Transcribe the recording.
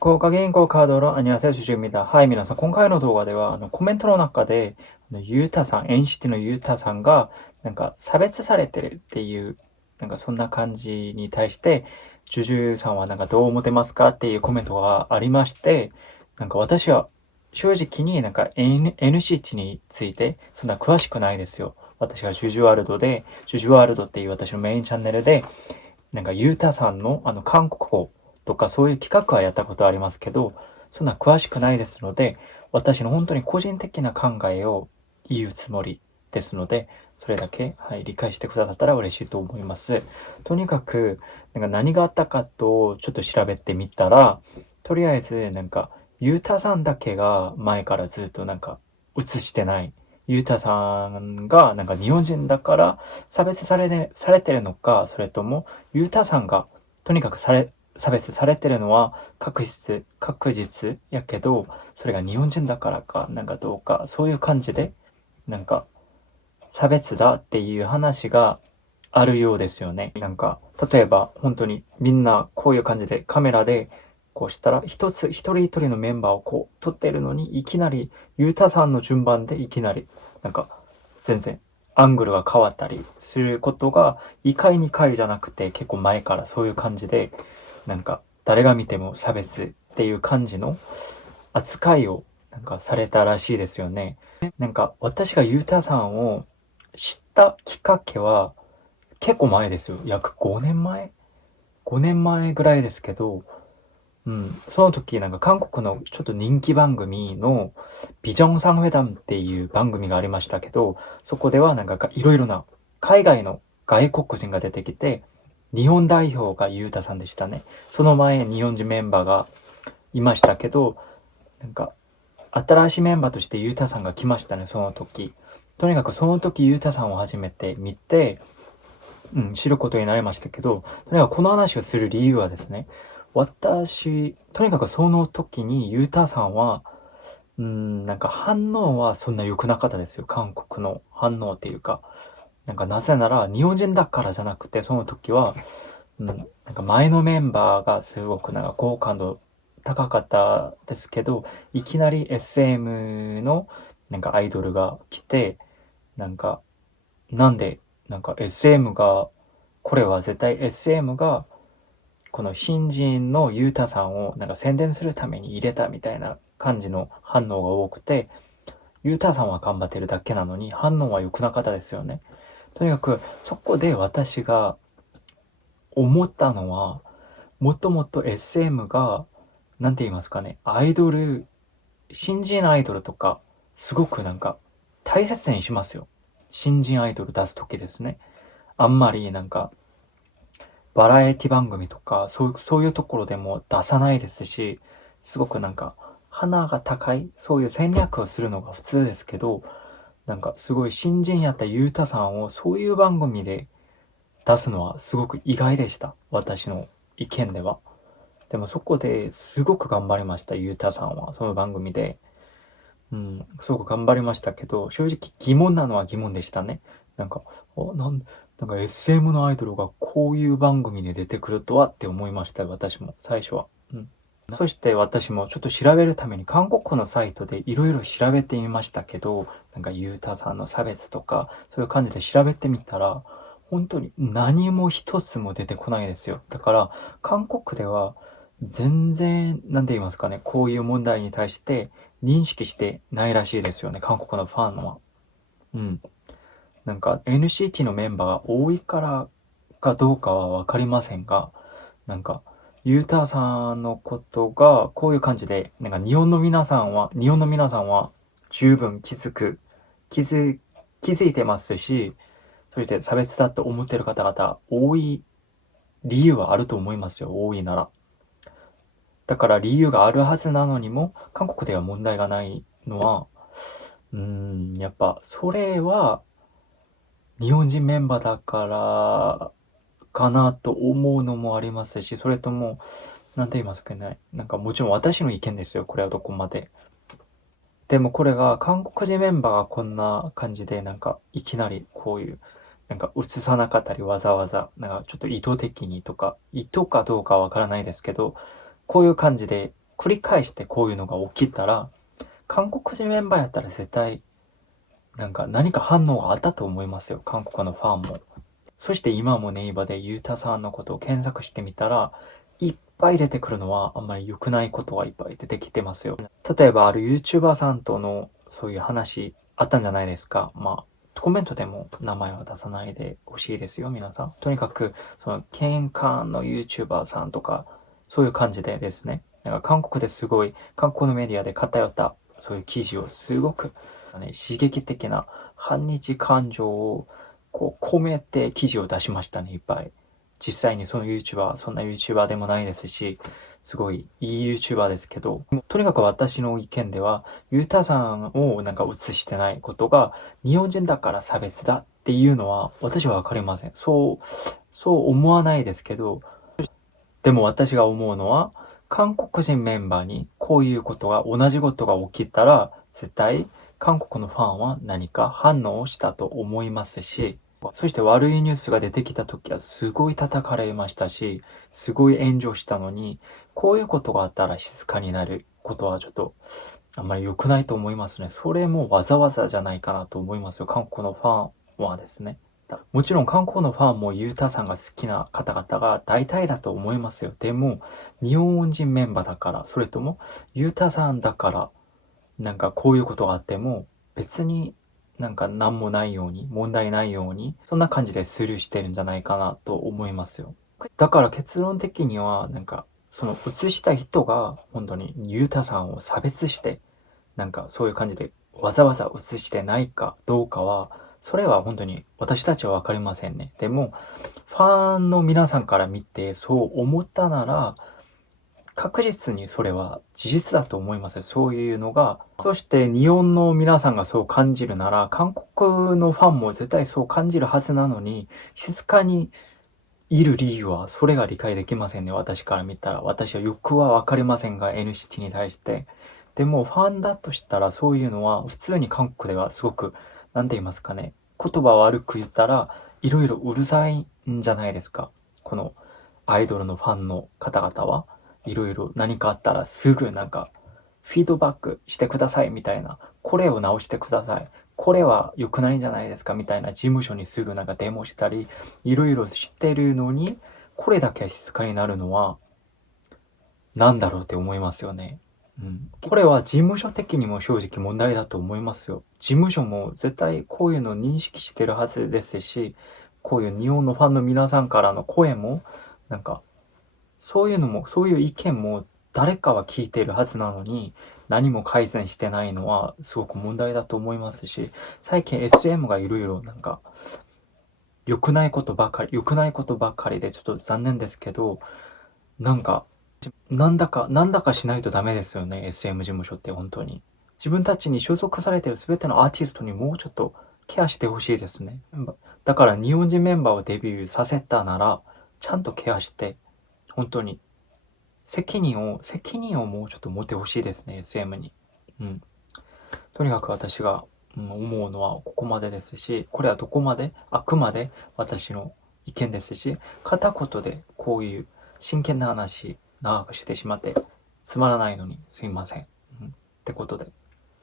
福岡銀行カードのアニュアセ主입니다はい、皆さん、今回の動画では、コメントの中で、ゆうたさん、NCTのゆうたさんが、差別されてるっていう、そんな感じに対して、ジュジュさんはどう思ってますかっていうコメントがありまして、私は正直にNCT についてそんな詳しくないですよ。私はジュジュワールドで、ジュジュワールドっていう私のメインチャンネルで、ゆうたさんの韓国語とかそういう企画はやったことありますけど、そんな詳しくないですので、私の本当に個人的な考えを言うつもりですので、それだけ、はい、理解してくださったら嬉しいと思います。とにかく、何があったかとちょっと調べてみたら、とりあえず、ゆうたさんだけが前からずっと映してない。ゆうたさんが日本人だから差別されてるのか、それともゆうたさんがとにかく差別されてるのは確実やけど、それが日本人だからか、どうか、そういう感じで、なんか差別だっていう話があるようですよね。例えば本当にみんなこういう感じでカメラでこうしたら一人一人のメンバーをこう撮ってるのに、いきなりゆうたさんの順番でいきなりなんか全然アングルが変わったりすることが1回2回じゃなくて結構前からそういう感じで、誰が見ても差別っていう感じの扱いをされたらしいですよね。私がゆうたさんを知ったきっかけは結構前ですよ。約5年前 ?5 年前ぐらいですけど、その時韓国のちょっと人気番組のビジョンサンウェダムっていう番組がありましたけど、そこではいろいろな海外の外国人が出てきて、日本代表がゆうたさんでしたね。その前日本人メンバーがいましたけど、なんか新しいメンバーとしてゆうたさんが来ましたね、その時。とにかくその時ゆうたさんを初めて見て、知ることになりましたけど、とにかくこの話をする理由はですね、とにかくその時にユータさんは、反応はそんな良くなかったですよ。韓国の反応っていうか。なぜなら日本人だからじゃなくて、その時は、前のメンバーがすごく好感度高かったですけど、いきなり SM のアイドルが来て、なんか、なんで、SM が、これは絶対 SM が、この新人のゆうたさんを宣伝するために入れたみたいな感じの反応が多くて、ゆうたさんは頑張ってるだけなのに反応は良くなかったですよね。とにかくそこで私が思ったのは、もともと SM が、なんて言いますかね、新人アイドルとか、すごく大切にしますよ。新人アイドル出すときですね。あんまりバラエティ番組とか、そういうところでも出さないですし、すごく鼻が高い、そういう戦略をするのが普通ですけど、すごい新人やったゆうたさんをそういう番組で出すのはすごく意外でした。私の意見では。でもそこですごく頑張りました、ゆうたさんは。その番組で。すごく頑張りましたけど、正直疑問なのは疑問でしたね。なんか、おなんなんか SM のアイドルがこういう番組に出てくるとはって思いましたよ、私も、最初は。そして私もちょっと調べるために韓国のサイトでいろいろ調べてみましたけど、ユータさんの差別とか、そういう感じで調べてみたら、本当に何も一つも出てこないですよ。だから、韓国では全然、なんて言いますかね、こういう問題に対して認識してないらしいですよね、韓国のファンは。うん。NCT のメンバーが多いからかどうかはわかりませんが、ユータさんのことがこういう感じで、日本の皆さんは十分気づ、気づいてますし、そして差別だと思ってる方々多い理由はあると思いますよ、多いなら。だから理由があるはずなのにも、韓国では問題がないのは、やっぱ、それは、日本人メンバーだからかなと思うのもありますし、それとも、なんて言いますかね。もちろん私の意見ですよ。これはどこまで。でもこれが韓国人メンバーがこんな感じで、いきなりこういう、映さなかったりわざわざ、ちょっと意図的にとか、意図かどうかはわからないですけど、こういう感じで繰り返してこういうのが起きたら、韓国人メンバーやったら絶対なんか何か反応があったと思いますよ、韓国のファンも。そして今もネイバーでユータさんのことを検索してみたら、いっぱい出てくるのはあんまり良くないことがいっぱい出てきてますよ。例えばある YouTuber さんとのそういう話あったんじゃないですか。まあ、コメントでも名前は出さないでほしいですよ、皆さん。とにかく、その、喧嘩の YouTuber さんとか、そういう感じでですね。なんか韓国ですごい、韓国のメディアで偏った、そういう記事をすごく、刺激的な反日感情をこう込めて記事を出しましたね、いっぱい。実際にその YouTuber、そんな YouTuber でもないですし、すごいいい YouTuber ですけど、とにかく私の意見では、ユータさんをなんか映してないことが、日本人だから差別だっていうのは、私はわかりません。そう思わないですけど、でも私が思うのは、韓国人メンバーにこういうことが、同じことが起きたら、絶対韓国のファンは何か反応をしたと思いますし、そして悪いニュースが出てきた時はすごい叩かれましたし、すごい炎上したのに、こういうことがあったら静かになることはちょっとあんまり良くないと思いますね。それもわざわざじゃないかなと思いますよ。韓国のファンはですね。もちろん韓国のファンもユータさんが好きな方々が大体だと思いますよ。でも、日本人メンバーだから、それともユータさんだから、なんかこういうことがあっても、別になんか何もないように、問題ないように、そんな感じでスルーしてるんじゃないかなと思いますよ。だから結論的には、なんか、その映した人が本当にユータさんを差別して、なんかそういう感じでわざわざ映してないかどうかは、それは本当に私たちはわかりませんね。でも、ファンの皆さんから見てそう思ったなら、確実にそれは事実だと思いますよ。そういうのが。そして日本の皆さんがそう感じるなら、韓国のファンも絶対そう感じるはずなのに、静かにいる理由はそれが理解できませんね。私から見たら。私はよくはわかりませんが、NCT に対して。でも、ファンだとしたら、そういうのは、普通に韓国ではすごく、なんて言いますかね。言葉悪く言ったら、いろいろうるさいんじゃないですか。この、アイドルのファンの方々は、いろいろ何かあったらすぐなんか、フィードバックしてくださいみたいな。これを直してください。これは良くないんじゃないですかみたいな事務所にすぐなんかデモしたり、いろいろしてるのに、これだけ静かになるのは、なんだろうって思いますよね。うん。これは事務所的にも正直問題だと思いますよ。事務所も絶対こういうのを認識してるはずですし、こういう日本のファンの皆さんからの声も、なんか、そういうのも、そういう意見も誰かは聞いてるはずなのに、何も改善してないのはすごく問題だと思いますし、最近 SM がいろいろなんか、良くないことばかりでちょっと残念ですけど、なんか、なんだかしないとダメですよね、SM 事務所って本当に。自分たちに所属されてる全てのアーティストにもうちょっとケアしてほしいですね。だから日本人メンバーをデビューさせたなら、ちゃんとケアして、本当に責任をもうちょっと持ってほしいですね、SM に。うん。とにかく私が、思うのはここまでですし、これはあくまで私の意見ですし、片言でこういう真剣な話長くしてしまってつまらないのにすいません。ってことで。